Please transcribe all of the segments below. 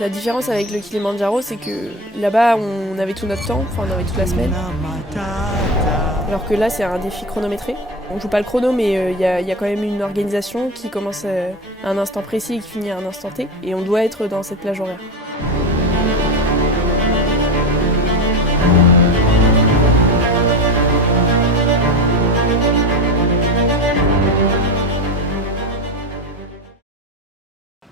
La différence avec le Kilimandjaro, c'est que là-bas, on avait tout notre temps, enfin on avait toute la semaine. Alors que là, c'est un défi chronométré. On joue pas le chrono, mais il y a quand même une organisation qui commence à un instant précis et qui finit à un instant T. Et on doit être dans cette plage horaire.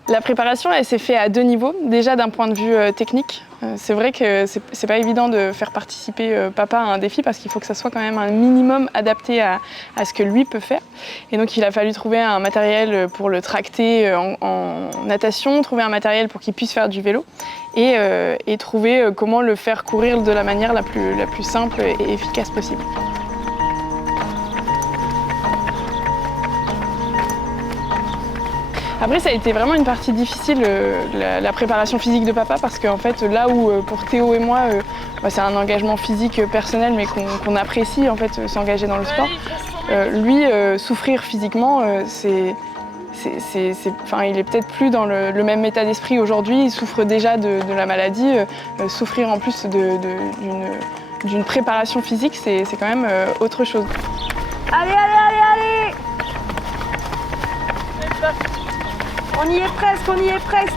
La préparation, elle s'est faite à 2 niveaux. Déjà d'un point de vue technique, c'est vrai que c'est pas évident de faire participer papa à un défi parce qu'il faut que ça soit quand même un minimum adapté à ce que lui peut faire. Et donc il a fallu trouver un matériel pour le tracter en natation, trouver un matériel pour qu'il puisse faire du vélo et trouver comment le faire courir de la manière la plus simple et efficace possible. Après, ça a été vraiment une partie difficile, la préparation physique de papa, parce qu'en fait, là où pour Théo et moi, c'est un engagement physique personnel, mais qu'on apprécie, en fait, s'engager dans le sport, lui, souffrir physiquement, il est peut-être plus dans le même état d'esprit aujourd'hui, il souffre déjà de la maladie, souffrir en plus d'une préparation physique, c'est quand même autre chose. Allez, allez, allez, allez! On y est presque, on y est presque.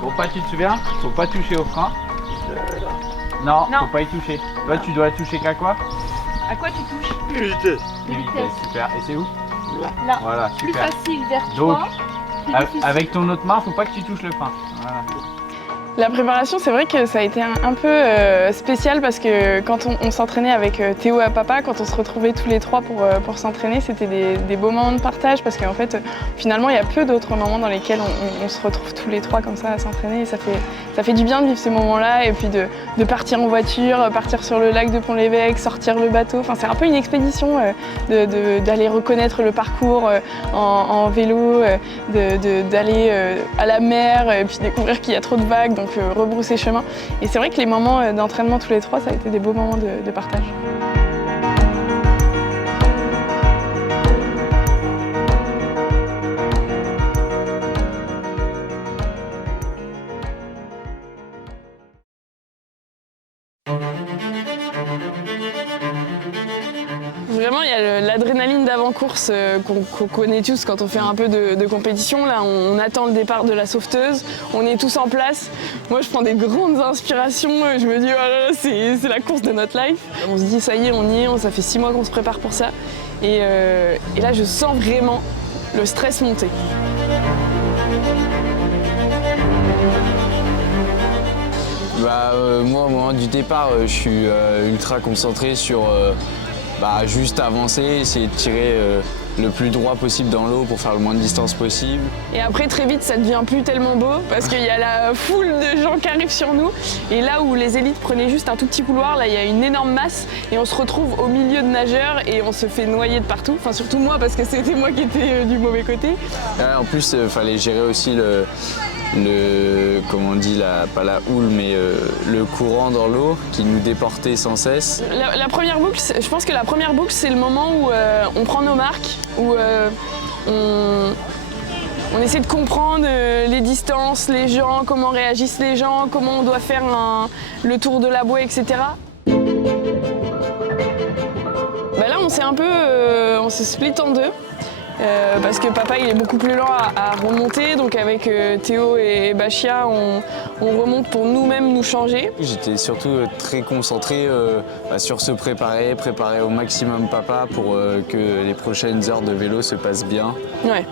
Bon, pas, tu te souviens? Faut pas toucher au frein. Non, faut pas y toucher. Toi, tu dois toucher qu'à quoi? À quoi tu touches? Les vitesses. Les vitesses, super. Et c'est où? Là. Voilà, Plus super. facile vers Donc, toi. avec ton autre main, faut pas que tu touches le frein. Voilà. La préparation, c'est vrai que ça a été un peu spécial parce que quand on s'entraînait avec Théo et papa, quand on se retrouvait tous les trois pour s'entraîner, c'était des beaux moments de partage parce qu'en fait, finalement, il y a peu d'autres moments dans lesquels on se retrouve tous les trois comme ça à s'entraîner. Et ça fait du bien de vivre ces moments-là et puis de partir en voiture, partir sur le lac de Pont-l'Évêque, sortir le bateau. Enfin, c'est un peu une expédition d'aller reconnaître le parcours en vélo, d'aller à la mer et puis découvrir qu'il y a trop de vagues. Donc rebrousser chemin. Et c'est vrai que les moments d'entraînement tous les trois, ça a été des beaux moments de partage. Vraiment, il y a l'adrénaline d'avant-course qu'on connaît tous quand on fait un peu de compétition. Là, on attend le départ de la sauveteuse, on est tous en place. Moi, je prends des grandes inspirations, je me dis, oh là là, c'est la course de notre life. On se dit, ça y est, on y est, ça fait 6 mois qu'on se prépare pour ça. Et là, je sens vraiment le stress monter. Moi, au moment du départ, je suis ultra concentré sur juste avancer, essayer de tirer le plus droit possible dans l'eau pour faire le moins de distance possible. Et après, très vite, ça devient plus tellement beau parce qu'il y a la foule de gens qui arrivent sur nous. Et là où les élites prenaient juste un tout petit couloir, là, il y a une énorme masse et on se retrouve au milieu de nageurs et on se fait noyer de partout. Enfin, surtout moi parce que c'était moi qui étais du mauvais côté. En plus, il fallait gérer aussi comment on dit, pas la houle, mais le courant dans l'eau qui nous déportait sans cesse. La première boucle, je pense que la première boucle, c'est le moment où on prend nos marques, où on essaie de comprendre les distances, les gens, comment réagissent les gens, comment on doit faire le tour de la bouée, etc. Là, on se split en deux. Parce que papa il est beaucoup plus lent à remonter, donc avec Théo et Bachia on remonte pour nous-mêmes nous changer. J'étais surtout très concentré sur se préparer au maximum papa pour que les prochaines heures de vélo se passent bien. Ouais,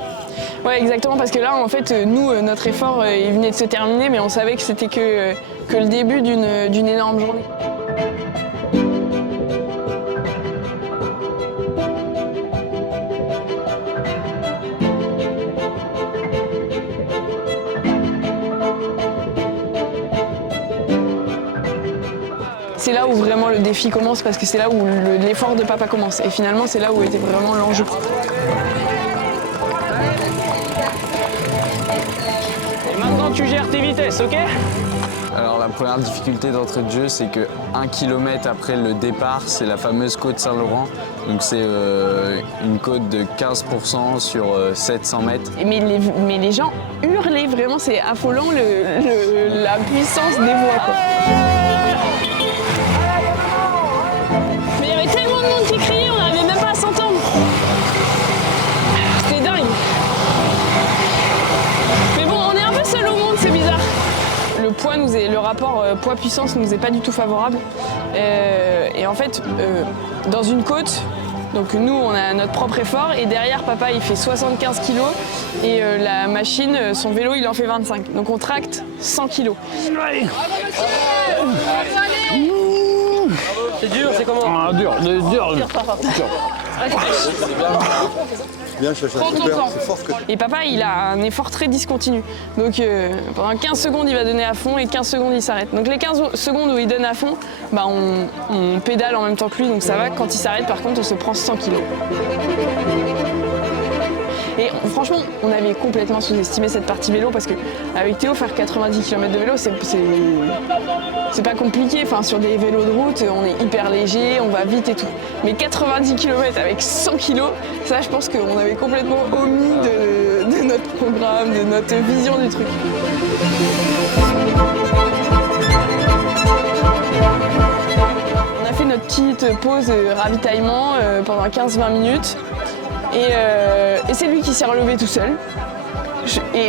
exactement, parce que là en fait nous notre effort il venait de se terminer mais on savait que c'était que le début d'une énorme journée. C'est là où vraiment le défi commence parce que c'est là où l'effort de papa commence. Et finalement, c'est là où était vraiment l'enjeu. Et maintenant, tu gères tes vitesses, ok? Alors la première difficulté d'entrée de jeu, c'est que 1 km après le départ, c'est la fameuse côte Saint-Laurent. Donc c'est une côte de 15% sur 700 mètres. Mais les gens hurlaient, vraiment, c'est affolant la puissance des voix, quoi. Mais il y avait tellement de monde qui criait, on n'arrivait même pas à s'entendre. C'était dingue. Mais bon, on est un peu seul au monde, c'est bizarre. Le rapport poids-puissance nous est pas du tout favorable. Et en fait, dans une côte, donc nous on a notre propre effort et derrière papa il fait 75 kg et la machine, son vélo il en fait 25. Donc on tracte 100 kg. C'est dur, c'est comment? Dur. Bien, c'est fort que... Et papa il a un effort très discontinu. Donc pendant 15 secondes il va donner à fond et 15 secondes il s'arrête. Donc les 15 secondes où il donne à fond, bah on pédale en même temps que lui donc ça va. Quand il s'arrête par contre on se prend 100 kg. Et franchement, on avait complètement sous-estimé cette partie vélo parce qu'avec Théo, faire 90 km de vélo, c'est pas compliqué. Enfin, sur des vélos de route, on est hyper léger, on va vite et tout. Mais 90 km avec 100 kg, ça, je pense qu'on avait complètement omis de notre programme, de notre vision du truc. On a fait notre petite pause ravitaillement pendant 15-20 minutes. Et c'est lui qui s'est relevé tout seul.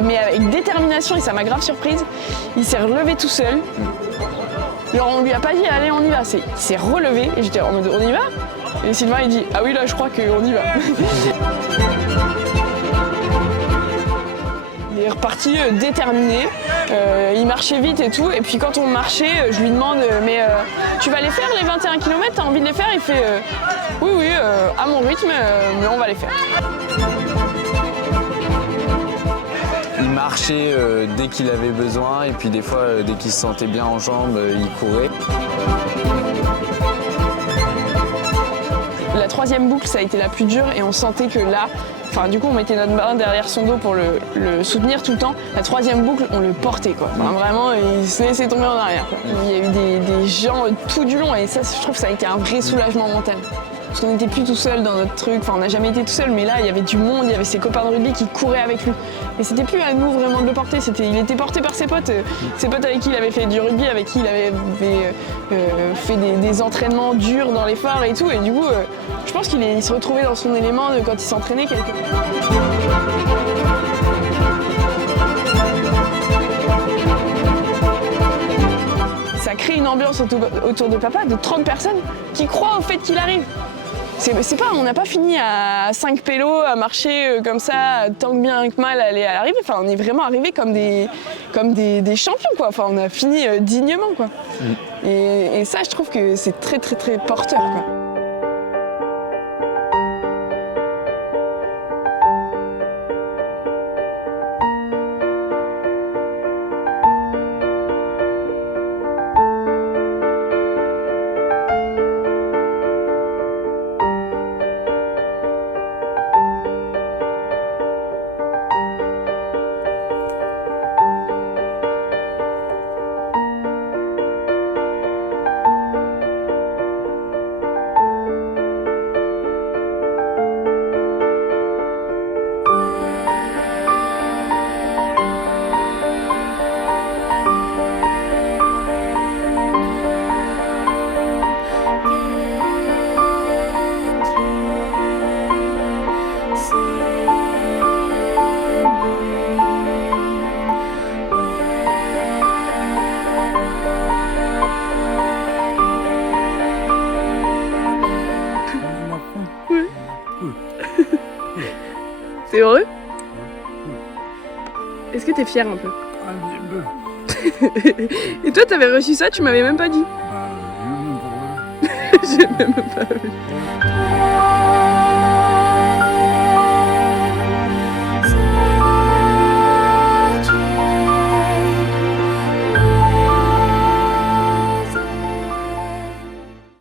Mais avec détermination, et ça m'a grave surprise, il s'est relevé tout seul. Genre on lui a pas dit allez on y va, il s'est relevé et j'étais en mode on y va? Et Sylvain il dit ah oui là je crois qu'on y va. Il est reparti déterminé, il marchait vite et tout, et puis quand on marchait, je lui demande mais tu vas les faire les 21 km, t'as envie de les faire? Il fait oui, à mon rythme, mais on va les faire. Il marchait dès qu'il avait besoin et puis des fois, dès qu'il se sentait bien en jambes, il courait. La troisième boucle, ça a été la plus dure et on sentait que là, enfin du coup on mettait notre main derrière son dos pour le soutenir tout le temps. La troisième boucle, on le portait quoi. Enfin, vraiment, il se laissait tomber en arrière, quoi. Il y a eu des gens tout du long et ça, je trouve que ça a été un vrai soulagement mental. Parce qu'on n'était plus tout seul dans notre truc, enfin on n'a jamais été tout seul, mais là il y avait du monde, il y avait ses copains de rugby qui couraient avec lui. Et c'était plus à nous vraiment de le porter, il était porté par ses potes avec qui il avait fait du rugby, avec qui il avait fait des entraînements durs dans les phares et tout. Et du coup, je pense qu'il se retrouvait dans son élément quand il s'entraînait quelque part. Ça crée une ambiance autour de papa de 30 personnes qui croient au fait qu'il arrive. On n'a pas fini à 5 pélos à marcher comme ça, tant que bien que mal à l'arrivée. Enfin, on est vraiment arrivés comme des champions, quoi. Enfin, on a fini dignement, quoi. Et ça, je trouve que c'est très, très, très porteur, quoi. T'es heureux? Est-ce que t'es fier un peu? Un petit peu. Et toi, t'avais reçu ça, tu m'avais même pas dit. J'ai même pas vu.